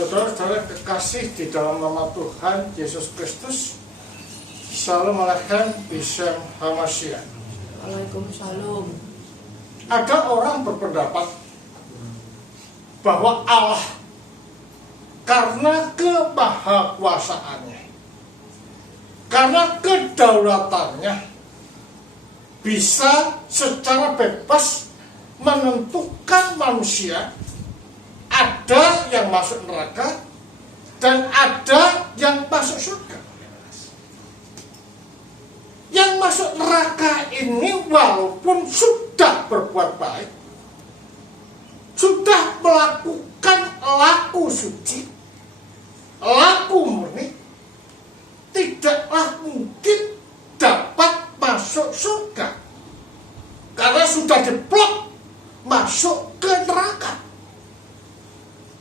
Saudara-saudara kekasih di dalam nama Tuhan Yesus Kristus, Shalom Aleichem, Bishem Hamashiach. Waalaikumsalam. Ada orang berpendapat bahwa Allah karena kemahakuasaannya, karena kedaulatannya, bisa secara bebas menentukan manusia. Ada yang masuk neraka dan ada yang masuk surga. Yang masuk neraka ini walaupun sudah berbuat baik, sudah melakukan laku suci, laku murni, tidaklah mungkin dapat masuk surga karena sudah diplot masuk ke neraka.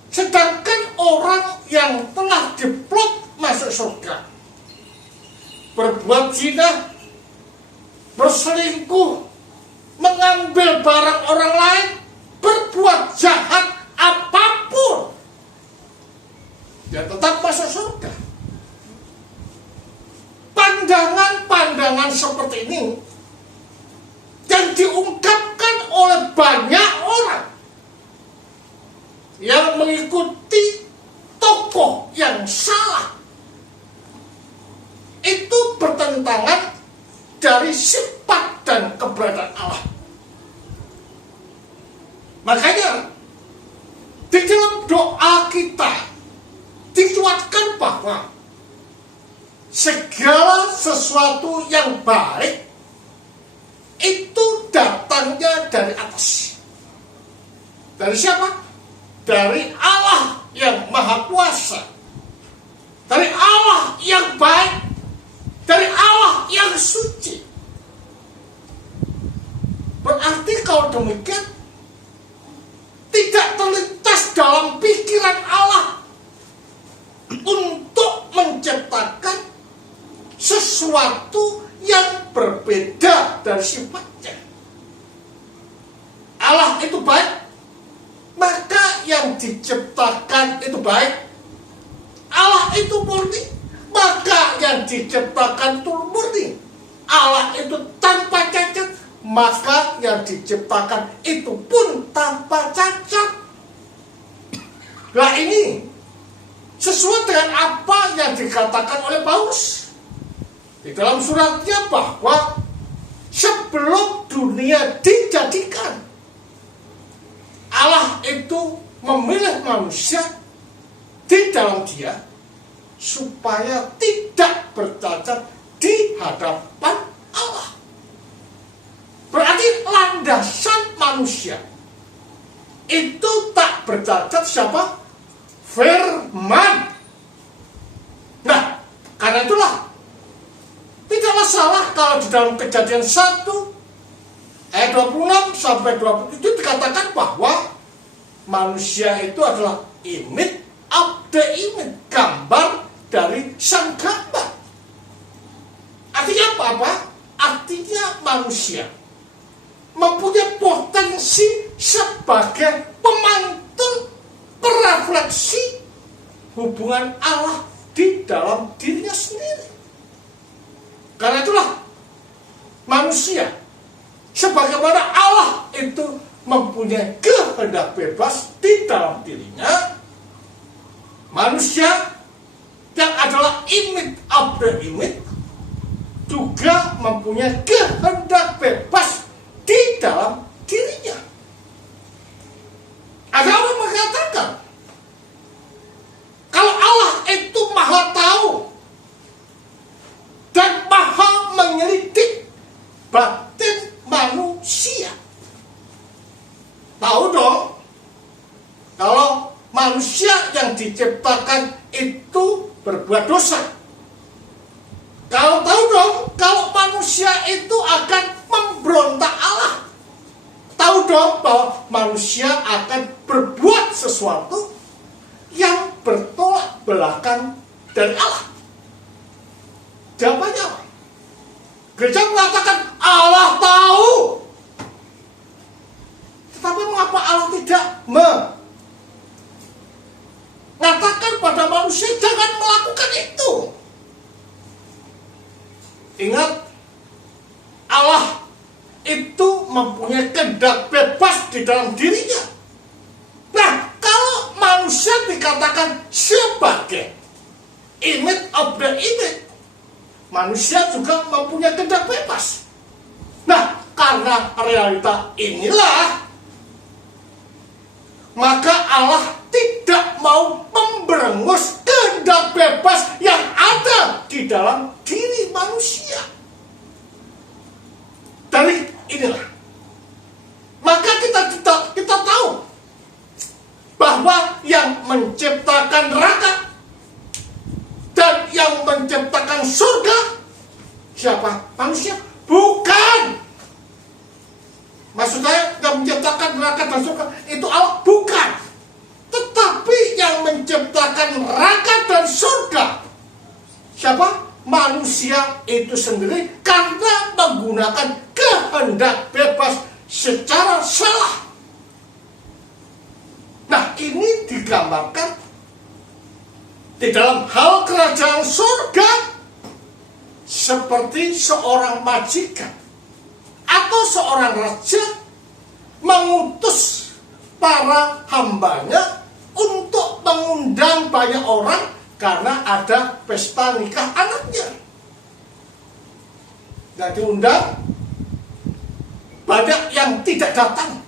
Sedangkan orang yang telah diplot masuk surga, berbuat zina, berselingkuh, mengambil barang orang lain, berbuat jahat apapun, dia tetap masuk surga. Pandangan-pandangan seperti ini yang diungkapkan oleh banyak orang yang mengikuti tokoh yang salah, itu bertentangan dari sifat dan keberadaan Allah. Makanya di dalam doa kita dikuatkan bahwa segala sesuatu yang baik itu datangnya dari atas. Dari siapa? Dari Allah yang Maha Kuasa, dari Allah yang baik, dari Allah yang suci. Berarti kalau demikian, tidak terlintas dalam pikiran Allah untuk menciptakan sesuatu yang berbeda dari sifatnya. Allah itu baik, maka yang diciptakan itu baik. Allah itu murni, maka yang diciptakan itu murni. Allah itu tanpa cacat, maka yang diciptakan itu pun tanpa cacat. Nah ini sesuai dengan apa yang dikatakan oleh Paulus di dalam suratnya, bahwa sebelum dunia dijadikan, Allah itu memilih manusia di dalam dia supaya tidak bercacat di hadapan Allah. Berarti landasan manusia itu tak bercacat siapa? Firman. Nah, karena itulah tidak masalah kalau di dalam Kejadian 1 ayat 26 sampai 27 dikatakan bahwa manusia itu adalah image of the image, gambar dari sang gambar. Artinya apa? Artinya manusia mempunyai potensi sebagai pemantul, perefleksi hubungan Allah di dalam dirinya sendiri. Karena itulah manusia, sebagaimana Allah itu mempunyai kehendak bebas di dalam dirinya, manusia yang adalah image of the image juga mempunyai kehendak bebas di dalam dirinya. Ada orang mengatakan kalau Allah itu maha tahu dan maha menyelidik batin manusia. Tahu dong, kalau manusia yang diciptakan itu berbuat dosa. Kalau tahu dong, kalau manusia itu akan memberontak Allah. Tahu dong bahwa manusia akan berbuat sesuatu yang bertolak belakang dari Allah. Jawabannya apa? Gereja mengatakan Allah tahu. Tetapi mengapa Allah tidak mengatakan mempunyai kehendak bebas di dalam dirinya. Nah, kalau manusia dikatakan sebagai image of the image, manusia juga mempunyai kehendak bebas. Nah, karena realita inilah, maka Allah tidak mau memberengus kehendak bebas yang ada di dalam diri manusia. Dari inilah, maka kita tahu bahwa yang menciptakan neraka dan yang menciptakan surga siapa? Manusia? Bukan. Maksud saya, yang menciptakan neraka dan surga itu Allah? Bukan. Tetapi yang menciptakan neraka dan surga siapa? Manusia itu sendiri, karena menggunakan kehendak bebas secara salah. Nah, ini digambarkan di dalam hal kerajaan surga seperti seorang majikan atau seorang raja mengutus para hambanya untuk mengundang banyak orang karena ada pesta nikah anaknya. Dan diundang, banyak yang tidak datang.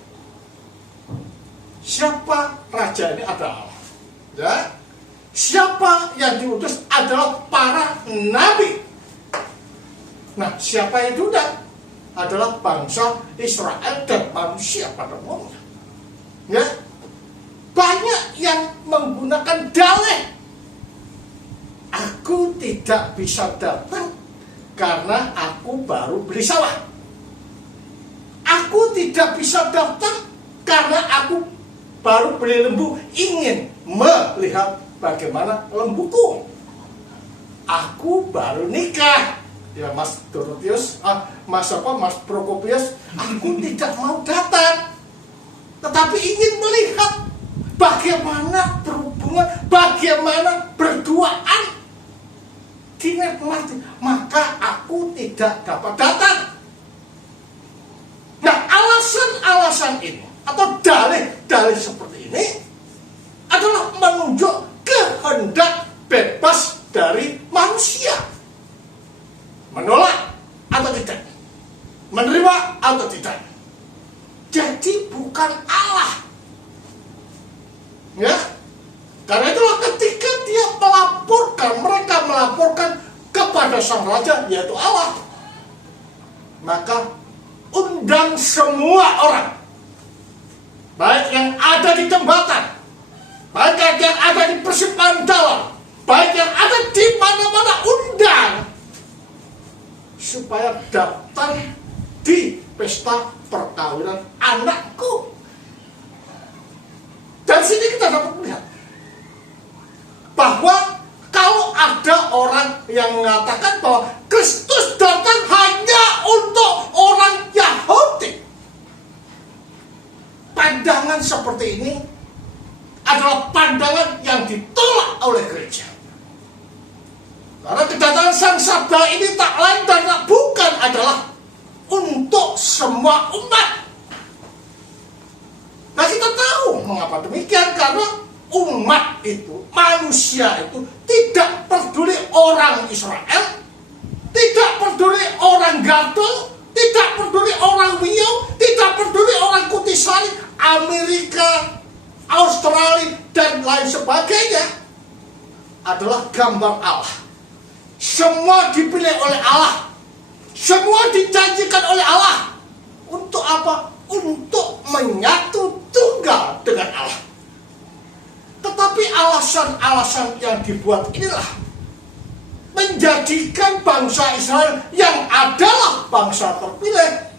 Siapa raja ini? Ada Allah. Ya. Siapa yang diutus adalah para nabi. Nah, siapa yang diundang? Adalah bangsa Israel dan manusia pada umumnya. Ya. Banyak yang menggunakan dalih. Aku tidak bisa datang karena aku baru beli sawah. Aku tidak bisa datang karena aku baru beli lembu, ingin melihat bagaimana lembuku. Aku baru nikah. Ya Mas Dorotius, Mas Prokopius, aku tidak mau datang, tetapi ingin melihat bagaimana berhubungan, bagaimana berduaan, dinikmati, maka aku tidak dapat datang. Nah, alasan-alasan ini atau dalih-dalih seperti ini adalah menunjuk kehendak bebas dari manusia. Menolak atau tidak, menerima atau tidak. Jadi bukan Allah. Ya, karena itulah ketika dia mereka melaporkan kepada sang raja, yaitu Allah, maka undang semua orang, baik yang ada di jembatan, baik yang ada di persimpangan jalan, baik yang ada di mana-mana, undang supaya datang di pesta perkawinan anakku. Dan sini kita dapat melihat bahwa kalau ada orang yang mengatakan bahwa Kristus datang hanya untuk orang Yahudi, pandangan seperti ini adalah pandangan yang ditolak oleh gereja. Karena kedatangan Sang Sabda ini tak lain dan tak bukan adalah untuk semua umat. Nah, kita tahu mengapa demikian, karena umat itu, manusia itu tidak peduli orang Israel, tidak peduli orang Gadol, tidak peduli orang Wiyong, tidak peduli orang Kutisari, Amerika, Australia, dan lain sebagainya, adalah gambar Allah. Semua dipilih oleh Allah, semua dijanjikan oleh Allah. Untuk apa? Untuk menyatu tunggal dengan Allah. Tetapi alasan-alasan yang dibuat inilah menjadikan bangsa Israel yang adalah bangsa terpilih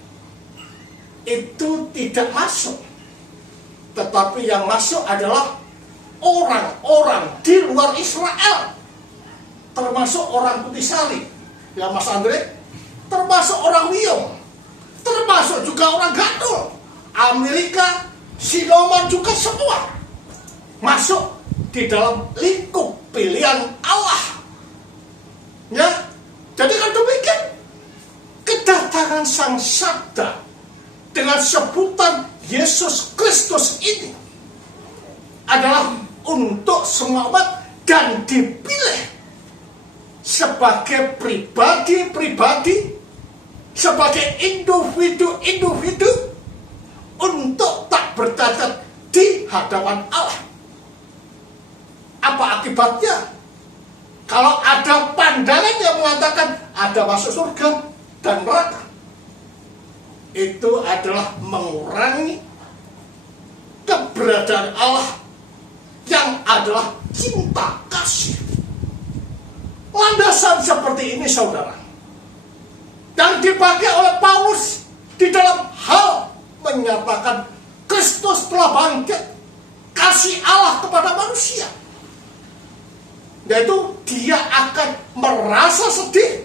itu tidak masuk. Tetapi yang masuk adalah orang-orang di luar Israel, termasuk orang Kutisari, ya Mas Andre, termasuk orang Wiyong, termasuk juga orang Gadol, Amerika, Sinoman, juga semua masuk di dalam lingkup pilihan Allah. Ya, jadi kan demikian kedatangan Sang Sabda dengan sebutan Yesus Kristus ini adalah untuk semua umat dan dipilih sebagai pribadi-pribadi, sebagai individu-individu untuk tak bercacat di hadapan Allah. Apa akibatnya? Kalau ada pandangan yang mengatakan ada masuk surga dan neraka, itu adalah mengurangi keberadaan Allah yang adalah cinta kasih. Landasan seperti ini, saudara, yang dipakai oleh Paulus di dalam hal menyatakan Kristus telah bangkit, kasih Allah kepada manusia, yaitu dia akan merasa sedih,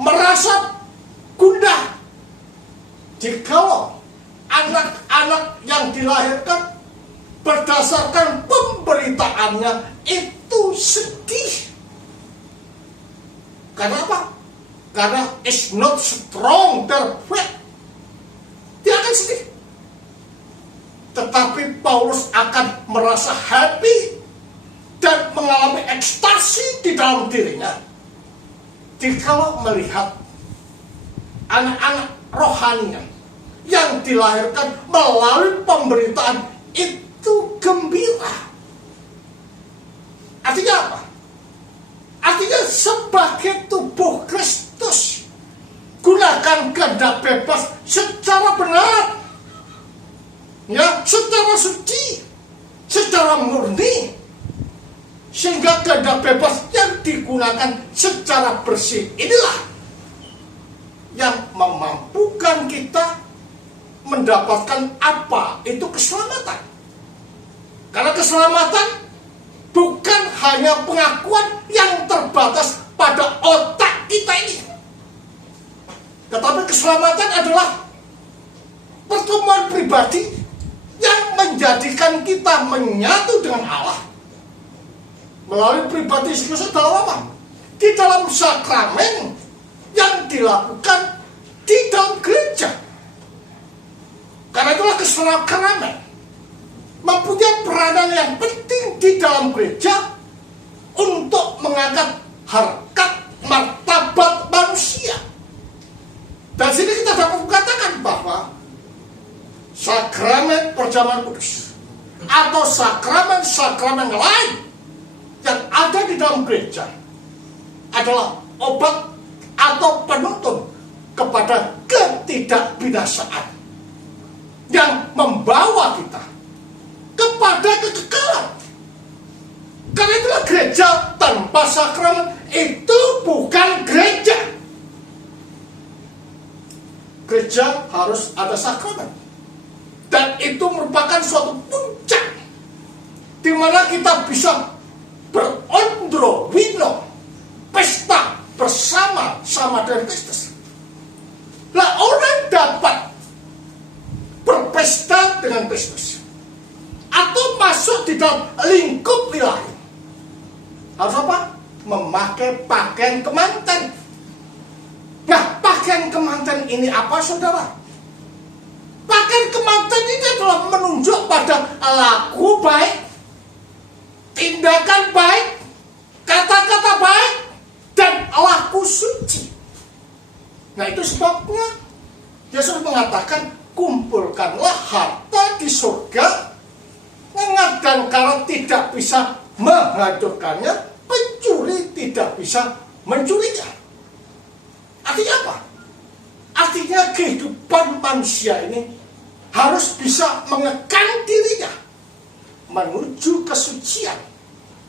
merasa gundah jikalau anak-anak yang dilahirkan berdasarkan pemberitaannya itu sedih. Karena apa? Karena it's not strong their faith. Dia akan sedih. Tetapi Paulus akan merasa happy dan mengalami ekstasi di dalam dirinya jikalau melihat anak-anak rohaninya yang dilahirkan melalui pemberitaan itu gembira. Artinya apa? Artinya sebagai tubuh Kristus, gunakan kehendak bebas secara benar, ya, secara suci, secara murni, sehingga kehendak bebas yang digunakan secara bersih inilah yang memampukan kita mendapatkan apa itu keselamatan. Karena keselamatan bukan hanya pengakuan yang terbatas pada otak kita ini, tetapi keselamatan adalah pertemuan pribadi yang menjadikan kita menyatu dengan Allah melalui pribadi Yesus dalam apa? Di dalam sakramen yang dilakukan di dalam gereja. Karena itulah kesakramen mempunyai peranan yang penting di dalam gereja untuk mengangkat harkat martabat manusia. Dan sini kita dapat mengatakan bahwa sakramen perjamuan kudus atau sakramen-sakramen lain yang ada di dalam gereja adalah obat atau penuntun kepada ketidakbinasaan yang membawa kita kepada kekekalan. Karena itulah gereja tanpa sakramen itu bukan gereja. Gereja harus ada sakramen, dan itu merupakan suatu puncak di mana kita bisa berondro-wino, pesta bersama-sama dengan Kristus. Lah, orang dapat berpesta dengan Kristus atau masuk di dalam lingkup ilahi harus apa? Memakai pakaian kemanten. Nah, pakaian kemanten ini apa, saudara? Pakaian kemanten ini adalah menunjuk pada laku baik, tindakan baik, kata-kata baik, dan laku suci. Nah, itu sebabnya Yesus mengatakan, kumpulkanlah harta di surga, ingat, dan kalau tidak bisa menghancurkannya, pencuri tidak bisa mencurinya. Artinya apa? Artinya kehidupan manusia ini harus bisa mengekang dirinya menuju kesucian,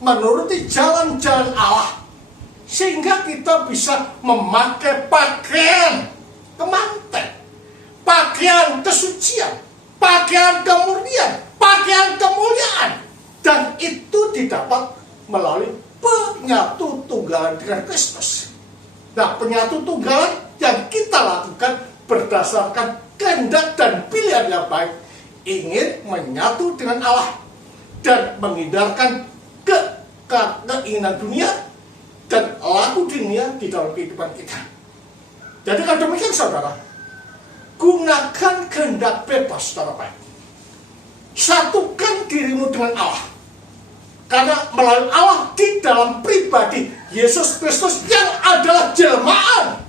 menuruti jalan-jalan Allah, sehingga kita bisa memakai pakaian kemanten, pakaian kesucian, pakaian kemurnian, pakaian kemuliaan, dan itu didapat melalui penyatu tunggalan dengan Kristus. Nah, penyatu tunggalan yang kita lakukan berdasarkan kehendak dan pilihan yang baik, ingin menyatu dengan Allah dan menghindarkan keinginan dunia dan laku dunia di dalam kehidupan kita. Jadi kalau demikian, saudara, Gunakan kehendak bebas secara baik. Satukan dirimu dengan Allah. Karena melalui Allah di dalam pribadi Yesus Kristus yang adalah jelmaan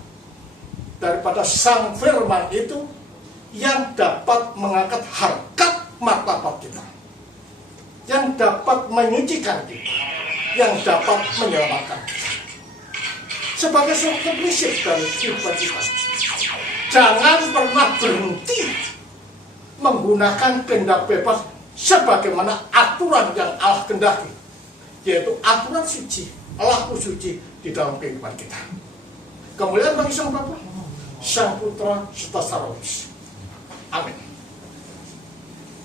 daripada Sang Firman itu, yang dapat mengangkat harkat martabat kita, yang dapat menyucikan kita, yang dapat menyelamatkan kita. Sebagai suatu prinsip dari kehidupan kita, jangan pernah berhenti menggunakan kehendak bebas sebagaimana aturan yang Allah kehendaki, yaitu aturan suci, laku suci di dalam kehidupan kita. Kemuliaan bagi Sang Bapa, Sang Putra, serta Sang Roh Kudus. Amin.